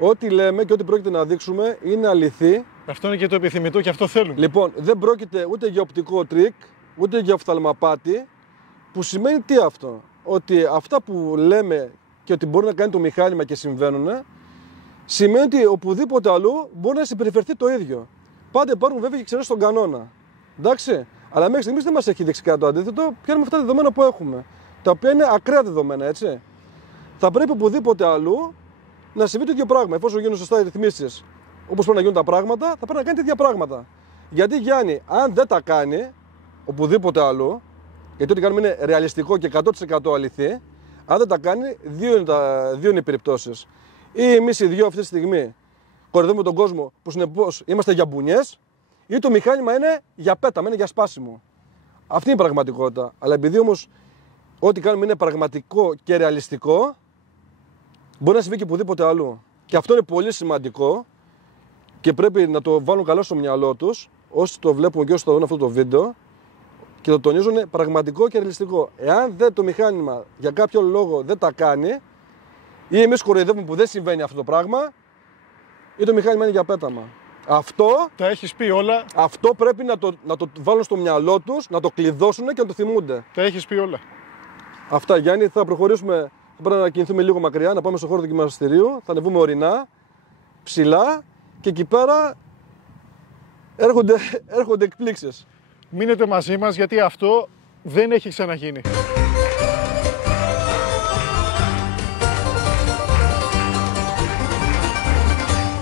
ό,τι λέμε και ό,τι πρόκειται να δείξουμε είναι αληθή. Αυτό είναι και το επιθυμητό και αυτό θέλουμε. Λοιπόν, δεν πρόκειται ούτε για οπτικό τρίκ, ούτε για οφθαλμαπάτη, που σημαίνει τι αυτό? Ότι αυτά που λέμε και ότι μπορεί να κάνει το μηχάνημα και συμβαίνουν, σημαίνει ότι οπουδήποτε αλλού μπορεί να συμπεριφερθεί το ίδιο. Πάντα υπάρχουν βέβαια και εξαιρέσεις στον κανόνα. Εντάξει. Αλλά μέχρι στιγμής δεν μας έχει δείξει κάτι το αντίθετο. Πιάνουμε αυτά τα δεδομένα που έχουμε. Τα οποία είναι ακραία δεδομένα, έτσι. Θα πρέπει οπουδήποτε αλλού να συμβεί το ίδιο πράγμα. Εφόσον γίνουν σωστά οι ρυθμίσεις, όπως πρέπει να γίνουν τα πράγματα, θα πρέπει να κάνει τέτοια πράγματα. Γιατί Γιάννη, αν δεν τα κάνει οπουδήποτε αλλού, γιατί ό,τι κάνουμε είναι ρεαλιστικό και 100% αληθή, αν δεν τα κάνει, δύο είναι οι περιπτώσεις. Ή εμείς οι δύο αυτή τη στιγμή κοροϊδεύουμε τον κόσμο που συνεπώς είμαστε για μπουνιές, ή το μηχάνημα είναι για πέταμα, είναι για σπάσιμο. Αυτή είναι η πραγματικότητα. Αλλά επειδή όμως ό,τι κάνουμε είναι πραγματικό και ρεαλιστικό, μπορεί να συμβεί και οπουδήποτε αλλού. Και αυτό είναι πολύ σημαντικό και πρέπει να το βάλουν καλά στο μυαλό τους, όσοι το βλέπουν και όσοι το δουν αυτό το βίντεο, και το τονίζουν πραγματικό και ρεαλιστικό. Εάν το μηχάνημα για κάποιο λόγο δεν τα κάνει, ή εμείς κοροϊδεύουμε που δεν συμβαίνει αυτό το πράγμα, ή το μηχάνημα είναι για πέταμα. Αυτό τα έχεις πει όλα. Αυτό πρέπει να το βάλουν στο μυαλό τους, να το κλειδώσουν και να το θυμούνται. Τα έχεις πει όλα. Αυτά, Γιάννη. Θα προχωρήσουμε. Θα πρέπει να κινηθούμε λίγο μακριά, να πάμε στο χώρο του δοκιμαστηρίου. Θα ανεβούμε ορεινά, ψηλά και εκεί πέρα έρχονται εκπλήξεις. Μείνετε μαζί μας γιατί αυτό δεν έχει ξαναγίνει.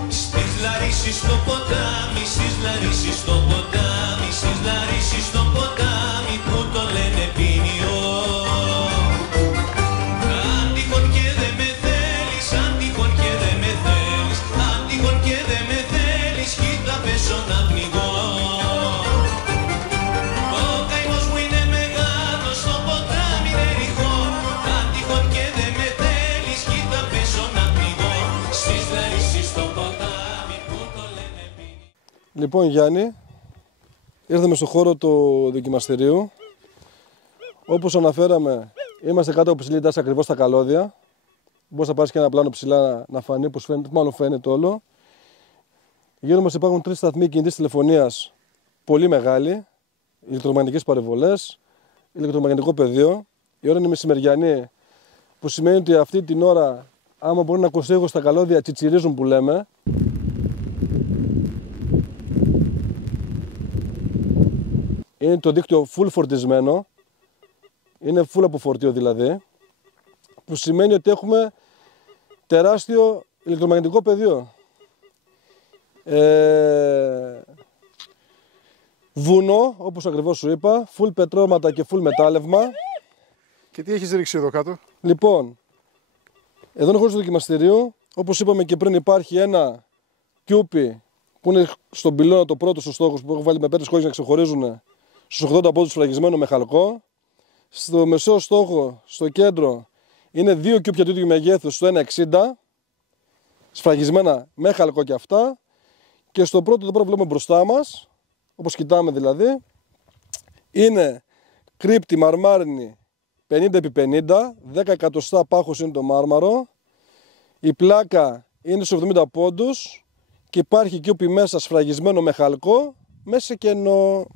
Στις Λαρίσσης στο ποτάμι, στις Λαρίσσης στο ποτάμι, στις Λαρίσσης στο ποτάμι που το λένε ποινιό. Αν τυχόν και δεν με θέλεις, αν τυχόν και δεν με θέλεις, αν τυχόν και δεν με θέλεις, κοίτα πέσω να πνιγώ. Ο καημός μου είναι μεγάλος, στο ποτάμι είναι ρηχό. Αν τυχόν και δεν με θέλεις, κοίτα πέσω να πνιγώ. Στις Λαρίσσης στο ποτάμι που το λένε ποινιό. Λοιπόν, Γιάννη, ήρθαμε στο χώρο του δοκιμαστηρίου. Όπως αναφέραμε, είμαστε κάτω από ψηλή τάση ακριβώς στα καλώδια. Μπορείς να πάρεις και ένα πλάνο ψηλά να φανεί, πως φαίνεται, μάλλον φαίνεται όλο. Γύρω μας υπάρχουν 3 σταθμοί κινητής τηλεφωνίας πολύ μεγάλοι, ηλεκτρομαγνητικές παρεμβολές, ηλεκτρομαγνητικό πεδίο. Η ώρα είναι μεσημεριανή, που σημαίνει ότι αυτή την ώρα, άμα μπορεί να ακουστεί στα καλώδια, τσιτσιρίζουν που λέμε. Είναι το δίκτυο full φορτισμένο, είναι full από φορτίο δηλαδή, που σημαίνει ότι έχουμε τεράστιο ηλεκτρομαγνητικό πεδίο. Βουνό, όπως ακριβώς σου είπα, full πετρώματα και full μετάλλευμα. Και τι έχεις ρίξει εδώ κάτω? Λοιπόν, εδώ είναι ο χώρος του δοκιμαστηρίου. Όπως είπαμε και πριν, υπάρχει ένα κιούπι που είναι στον πυλώνα το πρώτο στους στόχους που έχω βάλει με 5 σκόνες να ξεχωρίζουν στους 80 πόντους σφραγισμένο με χαλκό. Στο μεσαίο στόχο, στο κέντρο, είναι 2 κιούπια του ίδιου μεγέθους στο 1,60 σφραγισμένα με χαλκό και αυτά. Και στο πρώτο, εδώ πέρα βλέπουμε μπροστά μας, όπως κοιτάμε δηλαδή, είναι κρύπτη μαρμάρινη 50x50, 10 εκατοστά πάχος είναι το μάρμαρο. Η πλάκα είναι στους 70 πόντους και υπάρχει κιούπι μέσα σφραγισμένο με χαλκό, μέσα σε κενό.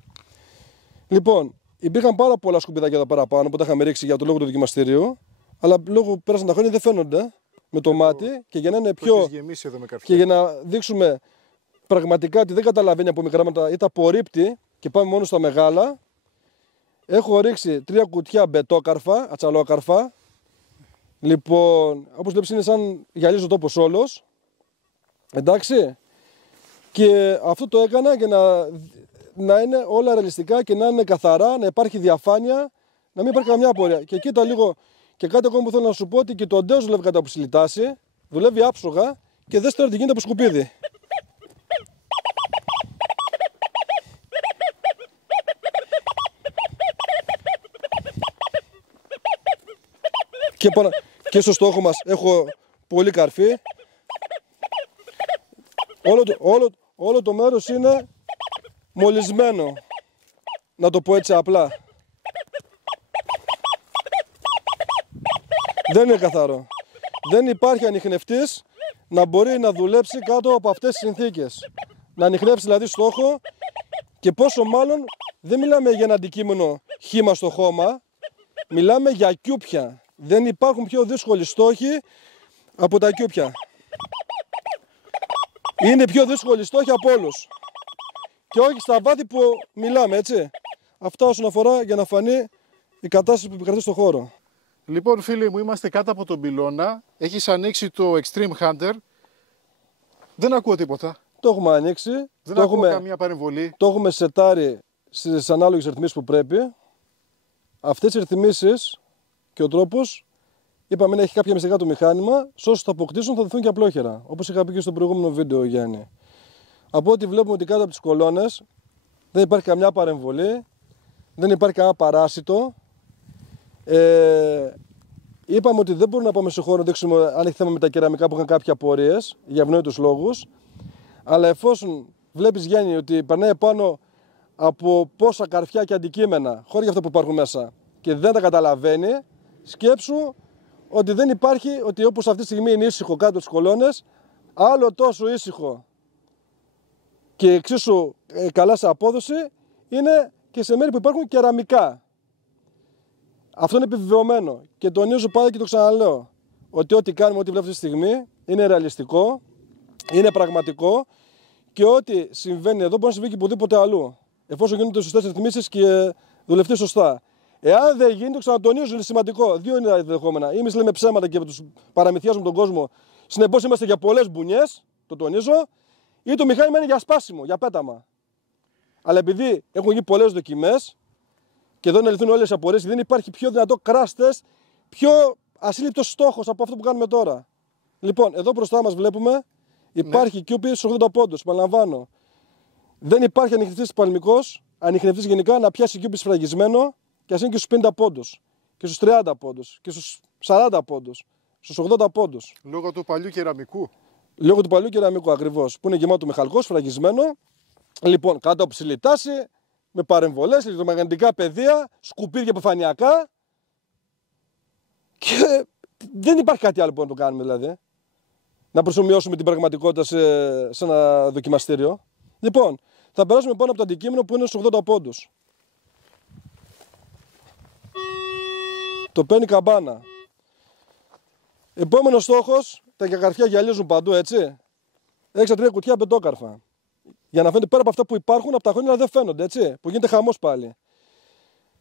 Λοιπόν, υπήρχαν πάρα πολλά σκουπιδάκια εδώ παραπάνω που τα είχαμε ρίξει για το λόγο του δοκιμαστηρίου, αλλά λόγω που πέρασαν τα χρόνια δεν φαίνονται με το μάτι και για να είναι πιο. Και για να δείξουμε πραγματικά ότι δεν καταλαβαίνει από μικρά πράγματα ή τα απορρίπτει και πάμε μόνο στα μεγάλα, έχω ρίξει 3 κουτιά μπετόκαρφα, ατσαλόκαρφα. Λοιπόν, όπως βλέπεις είναι σαν γυαλίζει ο τόπος όλος. Εντάξει. Και αυτό το έκανα για να είναι όλα ρεαλιστικά και να είναι καθαρά, να υπάρχει διαφάνεια, να μην υπάρχει καμιά απορία. Και κοίτα λίγο, και κάτι ακόμα που θέλω να σου πω, ότι και το ντέος δουλεύει κατά ψηλή τάση, δουλεύει άψογα και δες τώρα τι γίνεται από σκουπίδι. Και στο στόχο μας έχω πολύ καρφί. Όλο το μέρος είναι μολυσμένο, να το πω έτσι απλά. Δεν είναι καθαρό. Δεν υπάρχει ανιχνευτής να μπορεί να δουλέψει κάτω από αυτές τις συνθήκες. Να ανιχνεύσει δηλαδή στόχο και πόσο μάλλον δεν μιλάμε για ένα αντικείμενο χύμα στο χώμα, μιλάμε για κιούπια. Δεν υπάρχουν πιο δύσκολοι στόχοι από τα κιούπια. Είναι πιο δύσκολοι στόχοι από όλους. Και όχι στα βάθη που μιλάμε, έτσι. Αυτά όσον αφορά για να φανεί η κατάσταση που επικρατεί στον χώρο. Λοιπόν, φίλοι μου, είμαστε κάτω από τον πυλώνα. Έχεις ανοίξει το Extreme Hunter. Δεν ακούω τίποτα. Το έχουμε ανοίξει. Δεν ακούω καμία παρεμβολή. Το έχουμε σετάρει στις ανάλογες ρυθμίσεις που πρέπει. Αυτές οι ρυθμίσεις και ο τρόπος, είπαμε να έχει κάποια μυστικά το μηχάνημα. Σε όσους θα αποκτήσουν θα δεθούν και απλόχερα. Όπως είχα πει και στο προηγούμενο βίντεο, Γιάννη. Από ό,τι βλέπουμε ότι κάτω από τις κολόνες δεν υπάρχει καμιά παρεμβολή, δεν υπάρχει κανένα παράσιτο. Είπαμε ότι δεν μπορούμε να πάμε σε χώρο να δείξουμε αν έχει θέμα με τα κεραμικά που είχαν κάποια απορίες για ευνόητους λόγους. Αλλά εφόσον βλέπεις, Γιάννη, ότι περνάει πάνω από πόσα καρφιά και αντικείμενα, χωρίς για αυτά που υπάρχουν μέσα, και δεν τα καταλαβαίνει, σκέψου ότι δεν υπάρχει, ότι όπως αυτή τη στιγμή είναι ήσυχο κάτω τις κολόνες, άλλο τόσο ήσυχο και εξίσου καλά σε απόδοση είναι και σε μέρη που υπάρχουν κεραμικά. Αυτό είναι επιβεβαιωμένο και τονίζω πάντα και το ξαναλέω ότι ό,τι κάνουμε, ό,τι βλέπουμε αυτή τη στιγμή είναι ρεαλιστικό, είναι πραγματικό και ό,τι συμβαίνει εδώ μπορεί να συμβεί και οπουδήποτε αλλού, εφόσον γίνονται σωστές ρυθμίσεις και δουλευτεί σωστά. Εάν δεν γίνει, το ξανατονίζω, είναι σημαντικό. Δύο είναι τα δεδομένα. Ή εμείς λέμε ψέματα και τους παραμυθιάζουμε τον κόσμο, συνεπώς είμαστε για πολλές μπουνιές, το τονίζω, ή το μηχάνημα είναι για σπάσιμο, για πέταμα. Αλλά επειδή έχουν γίνει πολλές δοκιμές και εδώ να λυθούν όλες οι απορίες, δεν υπάρχει πιο δυνατό crash test, πιο ασύλληπτος στόχος από αυτό που κάνουμε τώρα. Λοιπόν, εδώ μπροστά μας βλέπουμε υπάρχει QP στους 80 πόντους. Παραλαμβάνω. Δεν υπάρχει ανιχνευτής παλμικός, ανιχνευτής γενικά να πιάσει QP σφραγισμένο και ας είναι και στους 50 πόντους, και στους 30 πόντους, και στους 40 πόντους, στους 80 πόντους. Λόγω του παλιού κεραμικού. Λόγω του παλιού κεραμικού ακριβώς, που είναι γεμάτο με χαλκό, σφραγισμένο. Λοιπόν, κάτω από ψηλή τάση, με παρεμβολές, ηλεκτρομαγνητικά πεδία, σκουπίδια επιφανειακά. Και δεν υπάρχει κάτι άλλο που να το κάνουμε δηλαδή. Να προσομοιώσουμε την πραγματικότητα σε ένα δοκιμαστήριο. Λοιπόν, θα περάσουμε πάνω από το αντικείμενο που είναι στους 80 πόντους. Το παίρνει καμπάνα. Επόμενος στόχος, τα καρφιά γυαλίζουν παντού, έτσι. Έξα 3 κουτιά πεντόκαρφα. Για να φαίνεται πέρα από αυτά που υπάρχουν, από τα χρόνια δεν φαίνονται, έτσι. Που γίνεται χαμός πάλι.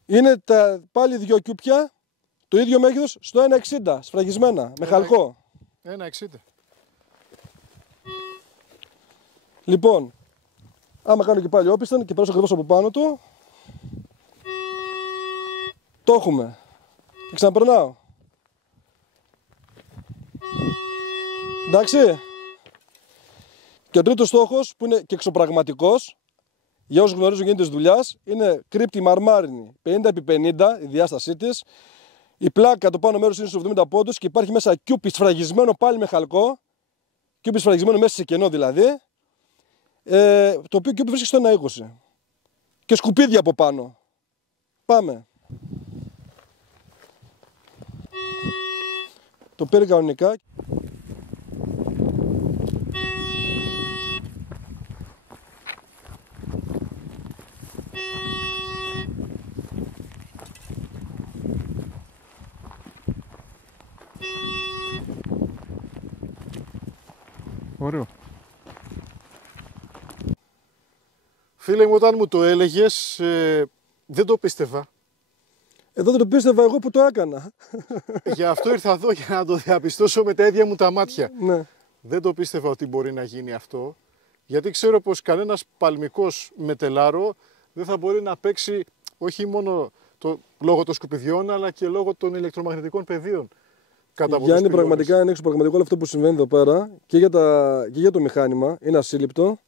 Είναι πάλι 2 κιούπια, το ίδιο μέγεθος, στο 1,60, σφραγισμένα, με χαλκό. 1,60. Λοιπόν, άμα κάνω και πάλι όπισθεν και περάσω ακριβώς από πάνω του, το έχουμε. Και ξαναπερνάω. Εντάξει. Και ο τρίτος στόχος, που είναι και εξωπραγματικός, για όσους γνωρίζουν γίνεται της δουλειάς, είναι κρύπτη μαρμάρινη 50x50, η διάστασή της. Η πλάκα, το πάνω μέρος είναι στους 70 πόντους και υπάρχει μέσα κιούπι σφραγισμένο πάλι με χαλκό. Κιούπι σφραγισμένο μέσα σε κενό δηλαδή. Το οποίο κιούπι βρίσκεται στο 1,20. Και σκουπίδια από πάνω. Πάμε. Το πήρε κανονικά. Ωραίο. Φίλε μου, όταν μου το έλεγες, δεν το πίστευα. Εδώ δεν το πίστευα εγώ που το έκανα. Γι' αυτό ήρθα εδώ για να το διαπιστώσω με τα ίδια μου τα μάτια. Ναι. Δεν το πίστευα ότι μπορεί να γίνει αυτό, γιατί ξέρω πως κανένας παλμικός με τελάρο δεν θα μπορεί να παίξει όχι μόνο λόγω των σκουπιδιών, αλλά και λόγω των ηλεκτρομαγνητικών πεδίων. Γιάννη, πραγματικά είναι εξωπραγματικό όλο αυτό που συμβαίνει εδώ πέρα και για το μηχάνημα. Είναι ασύλληπτο.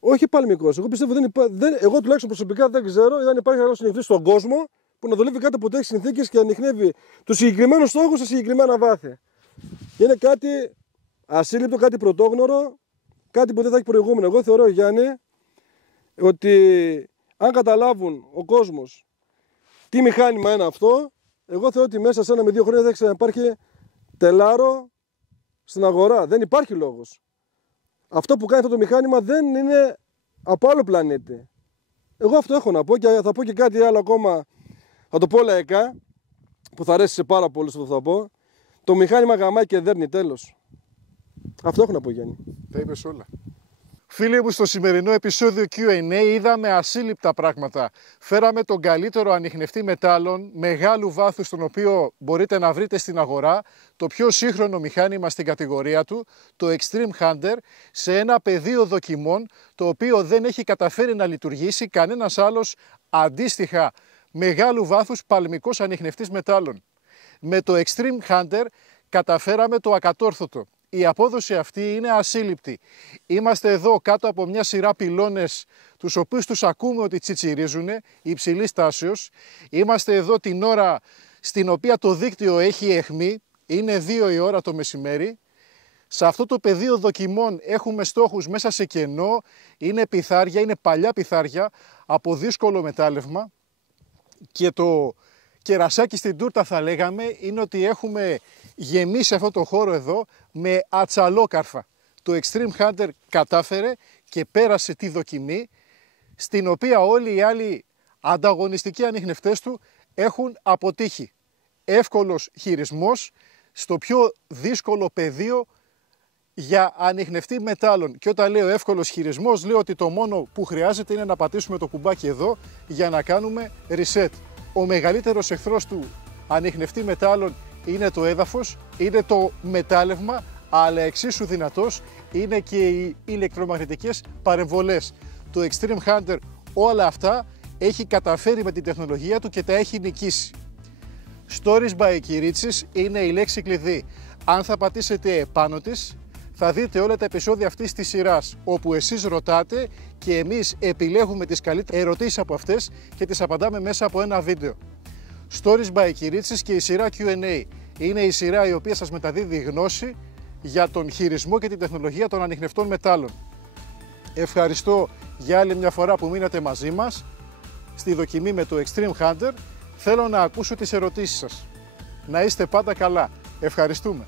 Όχι παλμικός. Εγώ πιστεύω εγώ τουλάχιστον προσωπικά δεν ξέρω αν υπάρχει άλλο συνεχιστή στον κόσμο που να δουλεύει κάτω από τέτοιες συνθήκες και ανιχνεύει τους συγκεκριμένους στόχους σε συγκεκριμένα βάθη. Είναι κάτι ασύλληπτο, κάτι πρωτόγνωρο, κάτι που δεν θα έχει προηγούμενο. Εγώ θεωρώ, Γιάννη, ότι αν καταλάβουν ο κόσμος τι μηχάνημα είναι αυτό, εγώ θεωρώ ότι μέσα σε 1 με 2 χρόνια θα ξαναυπάρχει τελάρο στην αγορά. Δεν υπάρχει λόγος. Αυτό που κάνει αυτό το μηχάνημα δεν είναι από άλλο πλανήτη. Εγώ αυτό έχω να πω και θα πω και κάτι άλλο ακόμα. Θα το πω λαϊκά, που θα αρέσει σε πάρα πολλούς αυτό που θα πω. Το μηχάνημα γαμάει και δέρνει, τέλος. Αυτό έχω να πω, Γιάννη. Τα είπες όλα. Φίλοι μου, στο σημερινό επεισόδιο Q&A είδαμε ασύλληπτα πράγματα. Φέραμε τον καλύτερο ανιχνευτή μετάλλων, μεγάλου βάθους, τον οποίο μπορείτε να βρείτε στην αγορά, το πιο σύγχρονο μηχάνημα στην κατηγορία του, το Extreme Hunter, σε ένα πεδίο δοκιμών, το οποίο δεν έχει καταφέρει να λειτουργήσει κανένας άλλος αντίστοιχα μεγάλου βάθους παλμικός ανιχνευτής μετάλλων. Με το Extreme Hunter καταφέραμε το ακατόρθωτο. Η απόδοση αυτή είναι ασύλληπτη. Είμαστε εδώ κάτω από μια σειρά πυλώνες, τους οποίους τους ακούμε ότι τσιτσιρίζουν, υψηλής τάσεως. Είμαστε εδώ την ώρα στην οποία το δίκτυο έχει αιχμή, είναι 2 η ώρα το μεσημέρι. Σε αυτό το πεδίο δοκιμών έχουμε στόχους μέσα σε κενό, είναι πιθάρια, είναι παλιά πιθάρια από δύσκολο μετάλλευμα. Και το κερασάκι στην τούρτα θα λέγαμε είναι ότι έχουμε γεμίσει αυτό το χώρο εδώ με ατσαλόκαρφα. Το Extreme Hunter κατάφερε και πέρασε τη δοκιμή, στην οποία όλοι οι άλλοι ανταγωνιστικοί ανιχνευτές του έχουν αποτύχει. Εύκολος χειρισμός στο πιο δύσκολο πεδίο για ανιχνευτή μετάλλων. Και όταν λέω εύκολος χειρισμός, λέω ότι το μόνο που χρειάζεται είναι να πατήσουμε το κουμπάκι εδώ για να κάνουμε reset. Ο μεγαλύτερος εχθρός του ανιχνευτή μετάλλων είναι το έδαφος, είναι το μετάλλευμα, αλλά εξίσου δυνατός είναι και οι ηλεκτρομαγνητικές παρεμβολές. Το Extreme Hunter όλα αυτά έχει καταφέρει με την τεχνολογία του και τα έχει νικήσει. Stories by Kyritsis είναι η λέξη κλειδί. Αν θα πατήσετε επάνω της, θα δείτε όλα τα επεισόδια αυτής της σειράς, όπου εσείς ρωτάτε και εμείς επιλέγουμε τις καλύτερες ερωτήσεις από αυτές και τις απαντάμε μέσα από ένα βίντεο. Stories by Kyritsis και η σειρά Q&A είναι η σειρά η οποία σας μεταδίδει γνώση για τον χειρισμό και την τεχνολογία των ανιχνευτών μετάλλων. Ευχαριστώ για άλλη μια φορά που μείνατε μαζί μας στη δοκιμή με το Extreme Hunter. Θέλω να ακούσω τις ερωτήσεις σας. Να είστε πάντα καλά. Ευχαριστούμε.